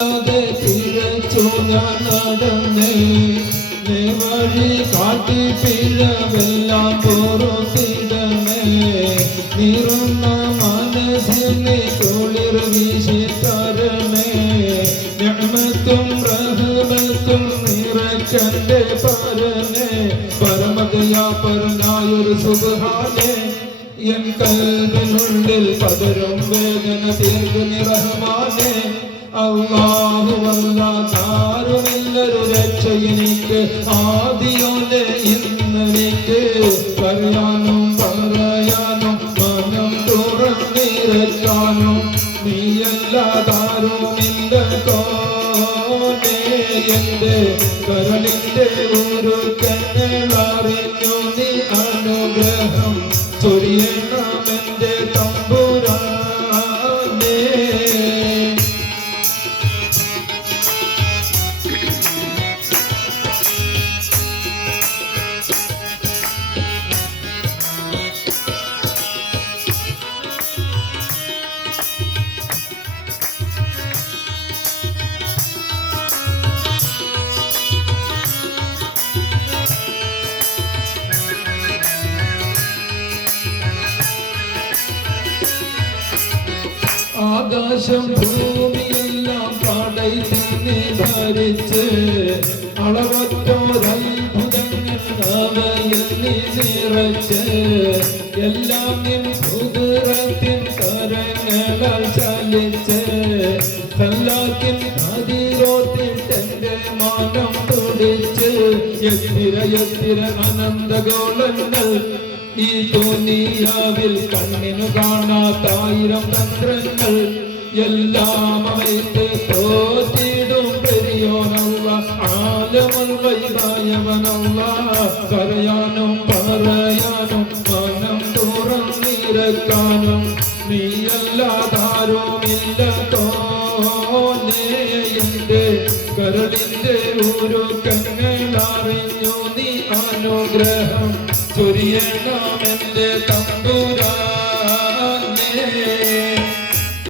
തിരച്ചു ഞാൻ നടന്നേ വഴി കാട്ടി പിഴവെല്ലാം പൊറുത്തിടമേ നിറന്ന മനസ്സിനെ കുളിർ വീശി തരണേ നിഅമത്തും റഹ്മത്തും നിറക്കന്റെ പരനെ പരമദയാപരനായൊരു സുബ്ഹാനേ എൻ കൽബിനുള്ളിൽ പതരും വേദന തീർക്കണി റഹ്മാനേ അല്ലാഹു അല്ലാഹുവില്ലൊരു രക്ഷ എനിക്ക് ആദിയോനെ ഇന്നെനിക്ക് പറയാനും പറയാനും മനം തുറന്നിരക്കാനും നീയല്ലാതാരുമില്ല കോനേ എന്റെ കരളിന്റെ ഒരു കണ്ണറിഞ്ഞു നീ അനുഗ്രഹം ചൊരിയണമെന്റെ തമ്പുരാനേ. ആകാശം ഭൂമിയെല്ലാം പടയിനെ ഭരിച്ച് അളവറ്റോരത്ഭുതങ്ങൾ അവയിൽ നിറച്ച് എല്ലാം നിൻ കുതിരത്തിൻ കരങ്ങളാൽ ചലിച്ച് കല്ലാക്കിൻ അതിരോത്തിട്ടെന്റെ മാനം തുടിച്ച് എത്തിര അനന്തഗോളങ്ങൾ ഈ ദുനിയാവിൽ കണ്ണിനു കാണാത്തായിരം തന്ത്രങ്ങൾ എല്ലാം അവയ്ക്ക് തോറ്റിടും പെരിയോനല്ല ആലമൽ വൈദായവനല്ല പറയാനും പറയാനും മനം തുറന്നിരക്കാനും നീയല്ലാതാരുമില്ല തോനേ എന്റെ കരളിന്റെ ഒരു കണ്ണറിഞ്ഞു നീ അനുഗ്രഹം ചൊരിയണമെന്റെ തമ്പുരാനേ.